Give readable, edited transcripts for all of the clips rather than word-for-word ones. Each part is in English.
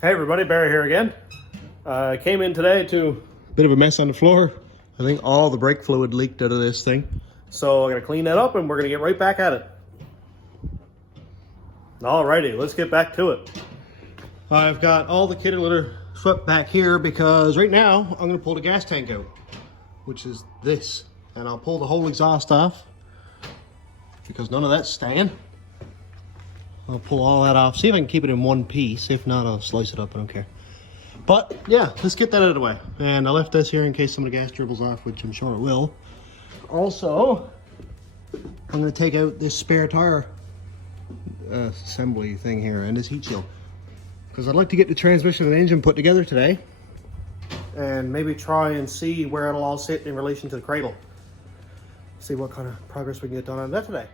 Hey everybody, Barry here again. I came in today to a bit of a mess on the floor. I think all the brake fluid leaked out of this thing. So I'm gonna clean that up and we're gonna get right back at it. Alrighty, let's get back to it. I've got all the kit and litter swept back here because right now I'm gonna pull the gas tank out, which is this. And I'll pull the whole exhaust off because none of that's staying. I'll pull all that off, see if I can keep it in one piece. If not, I'll slice it up, I don't care. But yeah, let's get that out of the way. And I left this here in case some of the gas dribbles off, which I'm sure it will. Also, I'm gonna take out this spare tire assembly thing here and this heat shield. Because I'd like to get the transmission and engine put together today. And maybe try and see where it'll all sit in relation to the cradle. See what kind of progress we can get done on that today.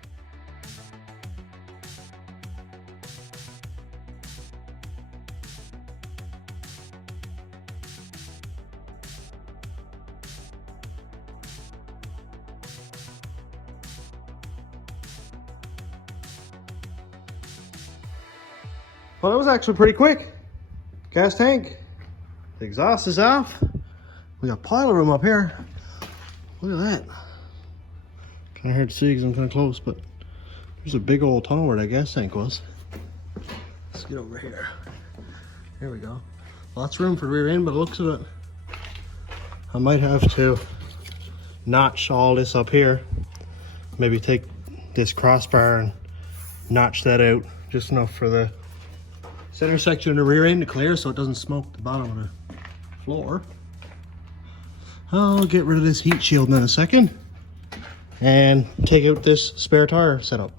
Well, that was actually pretty quick. Gas tank, the exhaust is off. We got a pile of room up here. Look at that. Kind of hard to see because I'm kind of close, but there's a big old tunnel where that gas tank was. Let's get over here. There we go. Lots of room for rear end, but it looks at it. I might have to notch all this up here. Maybe take this crossbar and notch that out just enough for the center section of the rear end to clear so it doesn't smoke the bottom of the floor. I'll get rid of this heat shield in a second and take out this spare tire setup.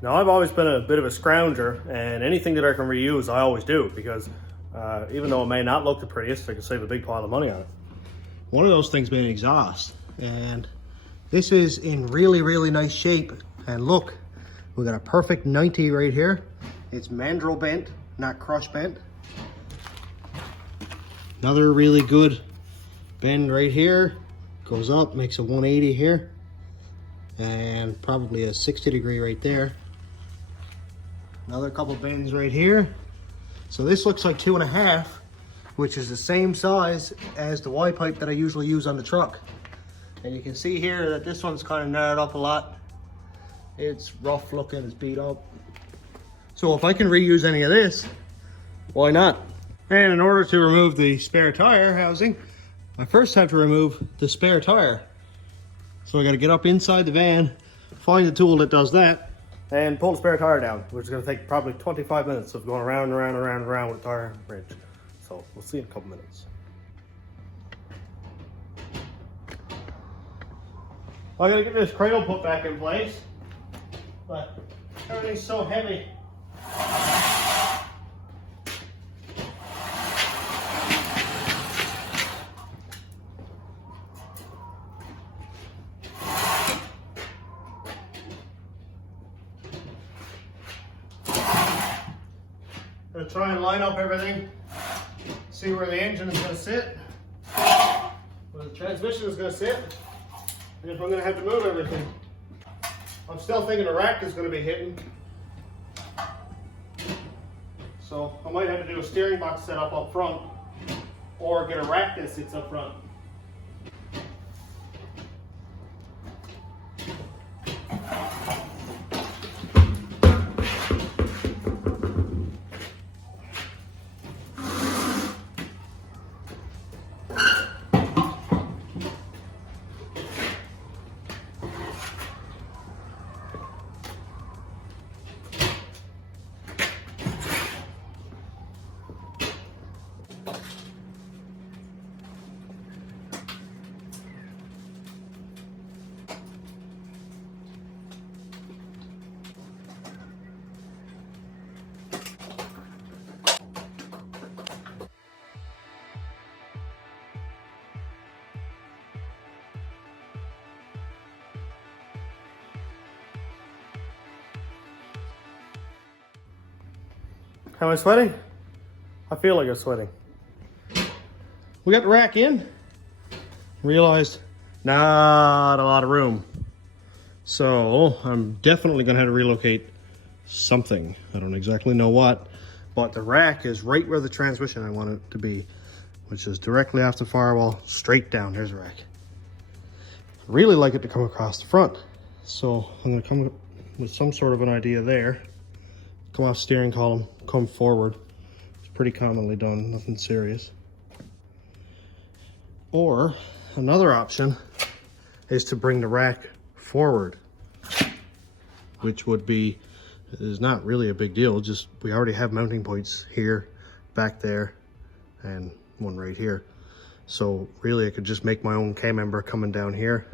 Now, I've always been a bit of a scrounger, and anything that I can reuse I always do, because even though it may not look the prettiest, I can save a big pile of money on it. One of those things being exhaust, and this is in really nice shape. And look, we got a perfect 90 right here. It's mandrel bent, not crush bent. Another really good bend right here. Goes up, makes a 180 here. And probably a 60-degree right there. Another couple bends right here. So this looks like 2.5, which is the same size as the Y-pipe that I usually use on the truck. And you can see here that this one's kind of gnarled up a lot. It's rough looking, it's beat up. So if I can reuse any of this, why not? And in order to remove the spare tire housing, I first have to remove the spare tire. So I gotta get up inside the van, find the tool that does that, and pull the spare tire down, which is gonna take probably 25 minutes of going around and around and around and around with the tire wrench. So we'll see in a couple minutes. I gotta get this cradle put back in place, but everything's so heavy. I'm gonna try and line up everything, see where the engine is gonna sit, where the transmission is gonna sit, and if I'm gonna have to move everything. I'm still thinking the rack is gonna be hitting. So I might have to do a steering box setup up front, or get a rack that sits up front. Am I sweating? I feel like I'm sweating. We got the rack in. Realized not a lot of room. So I'm definitely gonna have to relocate something. I don't exactly know what, but the rack is right where the transmission I want it to be, which is directly off the firewall, straight down. There's a rack. I really like it to come across the front, so I'm going to come with some sort of an idea there. Come off steering column, come forward. It's pretty commonly done, nothing serious. Or another option is to bring the rack forward, which would be, is not really a big deal. Just, we already have mounting points here, back there, and one right here. So really I could just make my own K-member coming down here,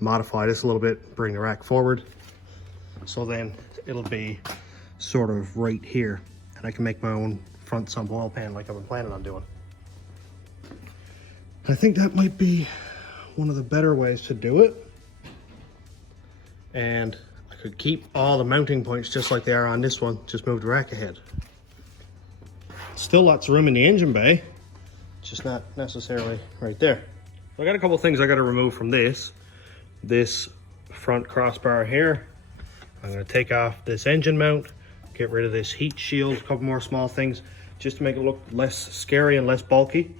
modify this a little bit, bring the rack forward. So then it'll be sort of right here, and I can make my own front sump oil pan like I've been planning on doing. I think that might be one of the better ways to do it. And I could keep all the mounting points just like they are on this one, just move the rack ahead. Still lots of room in the engine bay, just not necessarily right there. So I got a couple things I got to remove from this front crossbar here. I'm going to take off this engine mount, get rid of this heat shield, a couple more small things just to make it look less scary and less bulky,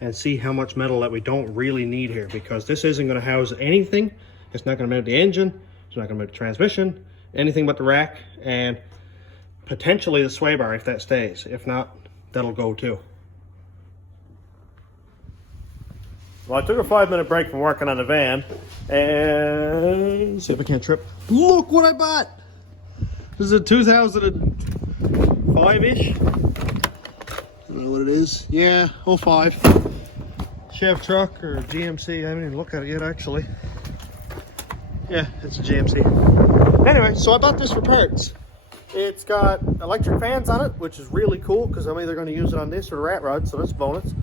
and see how much metal that we don't really need here, because this isn't going to house anything. It's not going to mount the engine, it's not going to mount the transmission, anything but the rack, and potentially the sway bar if that stays. If not, that'll go too. Well, I took a 5-minute break from working on the van, and see if I can't trip. Look what I bought! This is a 2005-ish. I don't know what it is. Yeah, 05. Chev truck or GMC. I haven't even looked at it yet, actually. Yeah, it's a GMC. Anyway, so I bought this for parts. It's got electric fans on it, which is really cool because I'm either going to use it on this or the rat rod, so that's a bonus.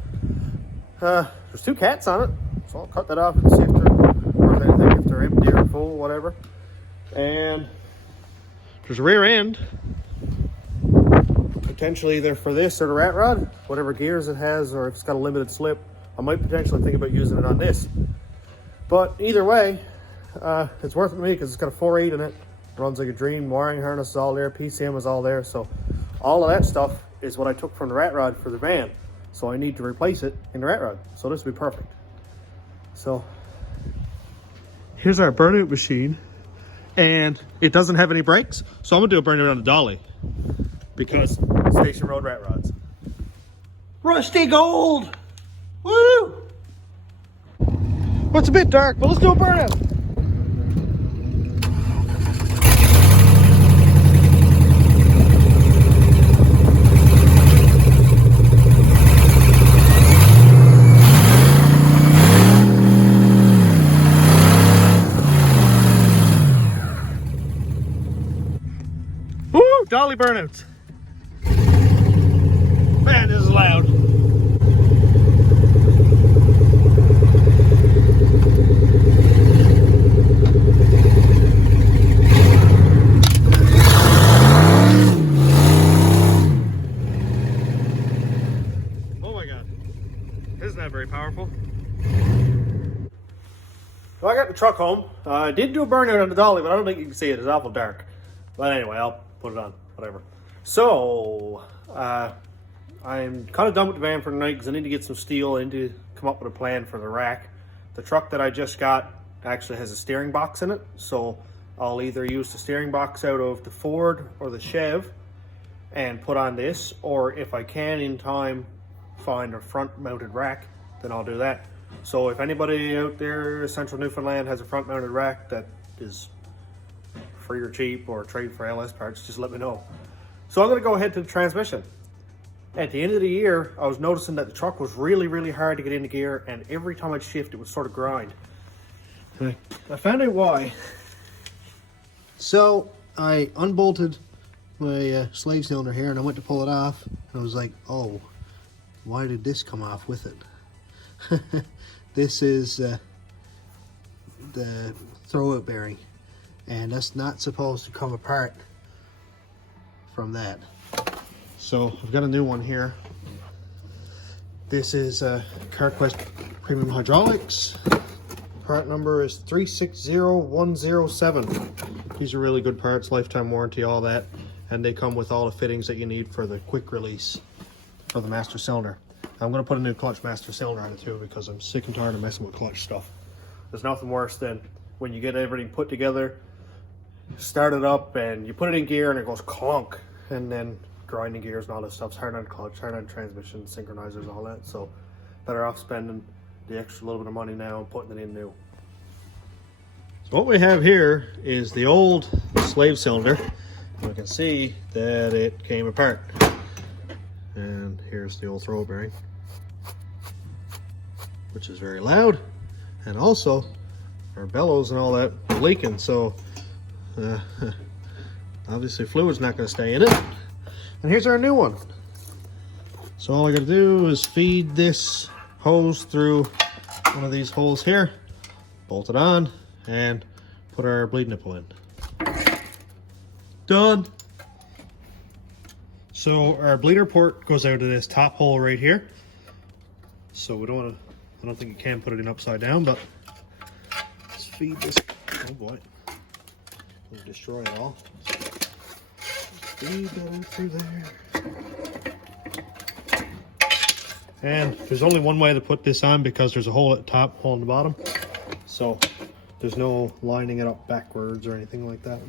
There's 2 cats on it, so I'll cut that off and see if they're worth anything, if they're empty or full, whatever. And there's a rear end, potentially either for this or the rat rod, whatever gears it has, or if it's got a limited slip. I might potentially think about using it on this. But either way, it's worth it to me because it's got a 4.8 in it. Runs like a dream. Wiring harness is all there. PCM is all there. So all of that stuff is what I took from the rat rod for the van. So I need to replace it in the rat rod. So this will be perfect. So here's our burnout machine. And it doesn't have any brakes. So I'm going to do a burnout on the dolly. Because station road rat rods. Rusty gold! Woo! Well, it's a bit dark, but let's do a burnout. Woo! Dolly burnouts. Man, this is loud. Oh my God. Isn't that very powerful? Well, I got the truck home. I did do a burnout on the dolly, but I don't think you can see it. It's awful dark. But anyway, I'll put it on. Whatever. So, I'm kind of done with the van for the night because I need to get some steel. I need to come up with a plan for the rack. The truck that I just got actually has a steering box in it, so I'll either use the steering box out of the Ford or the Chev and put on this, or if I can in time find a front mounted rack, then I'll do that. So if anybody out there, Central Newfoundland, has a front mounted rack that is free or cheap or trade for LS parts, just let me know. So I'm going to go ahead to the transmission. At the end of the year, I was noticing that the truck was really, really hard to get into gear, and every time I'd shift, it would sort of grind. I found out why. So I unbolted my slave cylinder here, and I went to pull it off, and I was like, oh, why did this come off with it? This is the throwout bearing, and that's not supposed to come apart from that. So I've got a new one here. This is CarQuest Premium Hydraulics. Part number is 360107. These are really good parts, lifetime warranty, all that. and they come with all the fittings that you need for the quick release for the master cylinder. I'm going to put a new clutch master cylinder on it too, because I'm sick and tired of messing with clutch stuff. There's nothing worse than when you get everything put together, start it up, and you put it in gear and it goes clunk, and then grinding gears and all that stuff's hard on clutch, hard on transmission, synchronizers, all that. So better off spending the extra little bit of money now and putting it in new. So what we have here is the old slave cylinder. You can see that it came apart. And here's the old throw bearing, which is very loud, and also our bellows and all that are leaking, so obviously fluid's not going to stay in it. And here's our new one. So all I got to do is feed this hose through one of these holes here, bolt it on, and put our bleed nipple in. Done. So our bleeder port goes out of this top hole right here. So we don't want to, I don't think you can put it in upside down, but let's feed this. Oh boy, we'll destroy it all. Feed that out through there. And there's only one way to put this on, because there's a hole at the top, hole in the bottom. So there's no lining it up backwards or anything like that.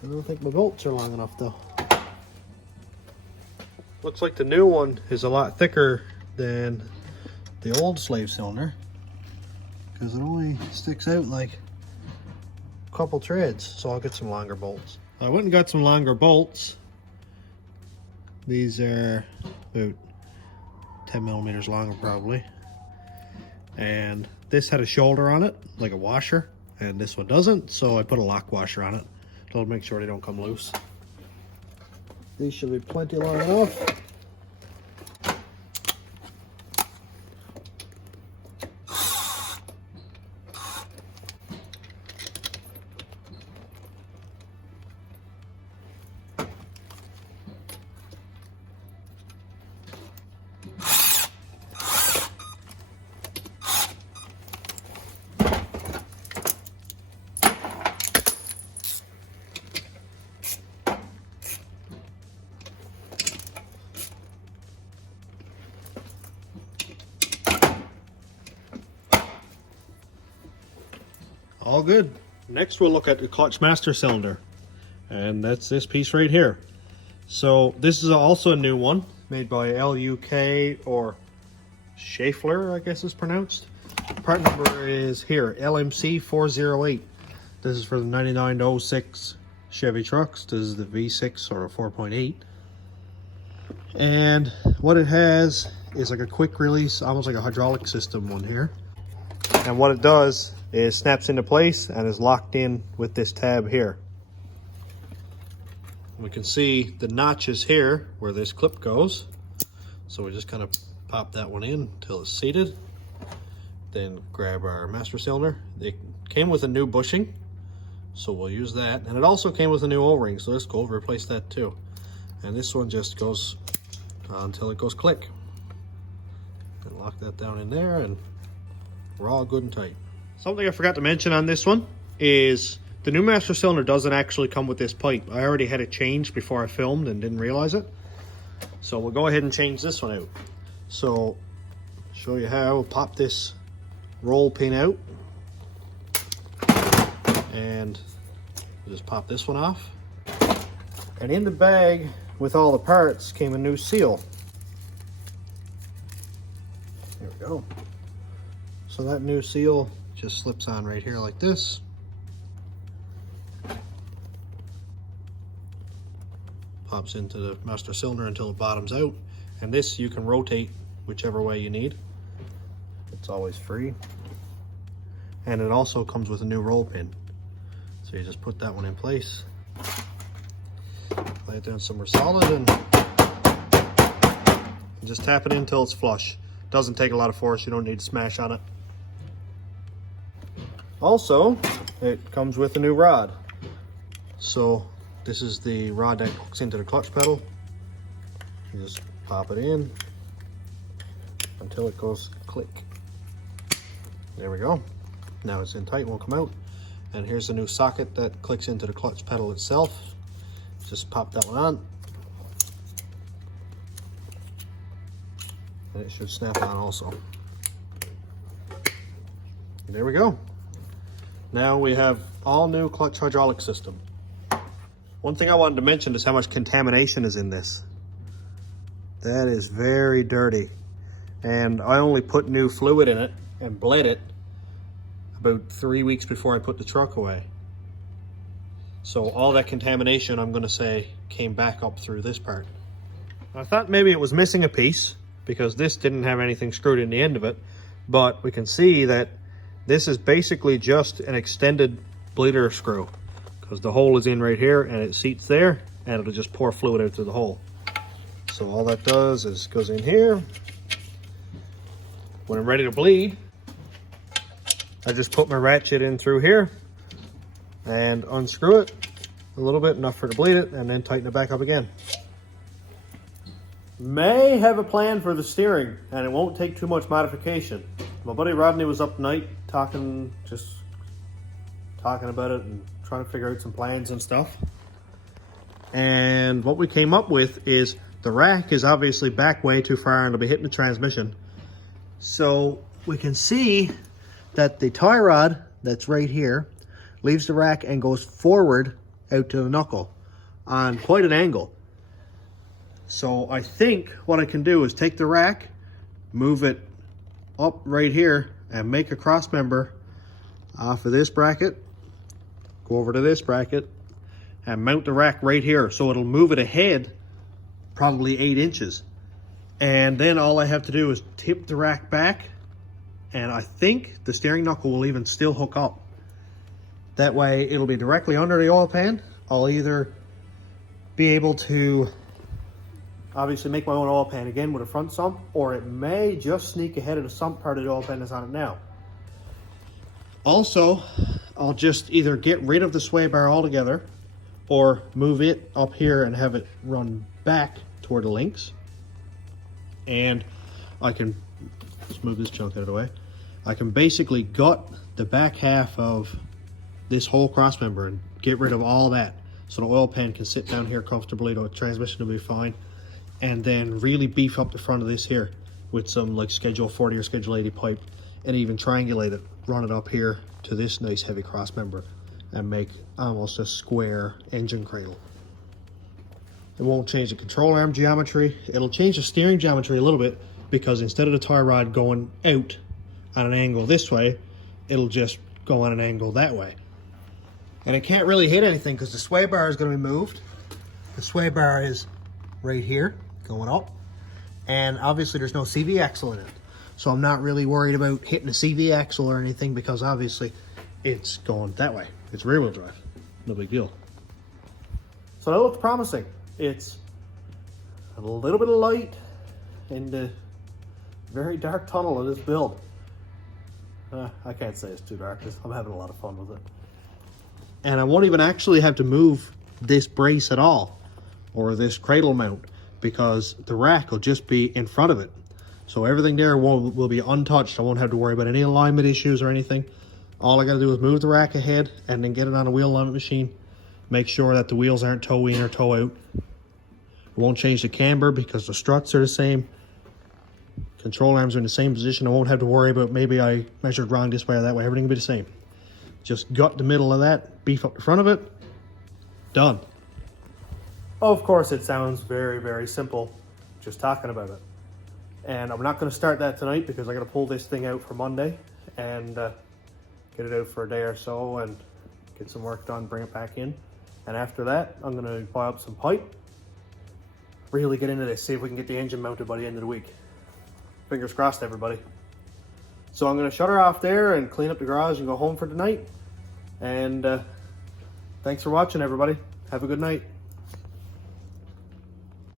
I don't think my bolts are long enough though. Looks like the new one is a lot thicker than the old slave cylinder, because it only sticks out like a couple threads. So I'll get some longer bolts. I went and got some longer bolts. These are about 10 millimeters longer probably. And this had a shoulder on it, like a washer, and this one doesn't, so I put a lock washer on it. It'll make sure they don't come loose. These should be plenty long enough. All good. Next we'll look at the clutch master cylinder, and that's this piece right here. So this is also a new one made by LUK, or Schaeffler I guess it's pronounced. Part number is here, LMC 408. This is for the 99 to 06 Chevy trucks. This is the V6 or a 4.8. And what it has is like a quick release, almost like a hydraulic system one here. And what it does is snaps into place and is locked in with this tab here. We can see the notches here where this clip goes. So we just kind of pop that one in until it's seated. Then grab our master cylinder. It came with a new bushing, so we'll use that. And it also came with a new O-ring, so let's go replace that too. And this one just goes until it goes click. And lock that down in there, and we're all good and tight. Something I forgot to mention on this one is the new master cylinder doesn't actually come with this pipe. I already had it changed before I filmed and didn't realize it. So we'll go ahead and change this one out. So show you how. We'll pop this roll pin out, and we'll just pop this one off. And in the bag with all the parts came a new seal. There we go. So that new seal just slips on right here like this. Pops into the master cylinder until it bottoms out. And this you can rotate whichever way you need. It's always free. And it also comes with a new roll pin. So you just put that one in place. Lay it down somewhere solid and just tap it in until it's flush. Doesn't take a lot of force, you don't need to smash on it. Also, it comes with a new rod. So this is the rod that hooks into the clutch pedal. You just pop it in until it goes click. There we go. Now it's in tight, won't come out. And here's the new socket that clicks into the clutch pedal itself. Just pop that one on. And it should snap on also. There we go. Now we have all new clutch hydraulic system. One thing I wanted to mention is how much contamination is in this. That is very dirty. And I only put new fluid in it and bled it about 3 weeks before I put the truck away. So all that contamination, I'm gonna say, came back up through this part. I thought maybe it was missing a piece because this didn't have anything screwed in the end of it, but we can see that this is basically just an extended bleeder screw because the hole is in right here and it seats there and it'll just pour fluid out through the hole. So all that does is goes in here. When I'm ready to bleed, I just put my ratchet in through here and unscrew it a little bit, enough for it to bleed it, and then tighten it back up again. May have a plan for the steering, and it won't take too much modification. My buddy Rodney was up night talking about it and trying to figure out some plans and stuff. And what we came up with is the rack is obviously back way too far and it'll be hitting the transmission. So we can see that the tie rod that's right here leaves the rack and goes forward out to the knuckle on quite an angle. So I think what I can do is take the rack, move it up right here and make a cross member off of this bracket, go over to this bracket and mount the rack right here. So it'll move it ahead probably 8 inches. And then all I have to do is tip the rack back, and I think the steering knuckle will even still hook up. That way it'll be directly under the oil pan. I'll either be able to obviously make my own oil pan again with a front sump, or it may just sneak ahead of the sump part of the oil pan that's on it now. Also, I'll just either get rid of the sway bar altogether or move it up here and have it run back toward the links. And I can just move this chunk out of the way. I can basically gut the back half of this whole cross member and get rid of all that, so the oil pan can sit down here comfortably, the transmission will be fine, and then really beef up the front of this here with some like Schedule 40 or Schedule 80 pipe, and even triangulate it, run it up here to this nice heavy cross member and make almost a square engine cradle. It won't change the control arm geometry. It'll change the steering geometry a little bit, because instead of the tie rod going out on an angle this way, it'll just go on an angle that way. And it can't really hit anything because the sway bar is going to be moved. The sway bar is right here going up, and obviously there's no CV axle in it, so I'm not really worried about hitting the CV axle or anything, because obviously it's going that way. It's rear wheel drive, no big deal. So that looks promising. It's a little bit of light in the very dark tunnel of this build. I can't say it's too dark. I'm having a lot of fun with it. And I won't even actually have to move this brace at all, or this cradle mount, because the rack will just be in front of it. So everything there will be untouched. I won't have to worry about any alignment issues or anything. All I got to do is move the rack ahead and then get it on a wheel alignment machine. Make sure that the wheels aren't toe in or toe out. It won't change the camber because the struts are the same. Control arms are in the same position. I won't have to worry about maybe I measured wrong this way or that way. Everything will be the same. Just gut the middle of that, beef up the front of it, done. Of course, it sounds very, very simple just talking about it. And I'm not going to start that tonight because I got to pull this thing out for Monday and get it out for a day or so and get some work done, bring it back in. And after that, I'm going to buy up some pipe, really get into this, see if we can get the engine mounted by the end of the week. Fingers crossed, everybody. So I'm going to shut her off there and clean up the garage and go home for tonight. And thanks for watching, everybody. Have a good night.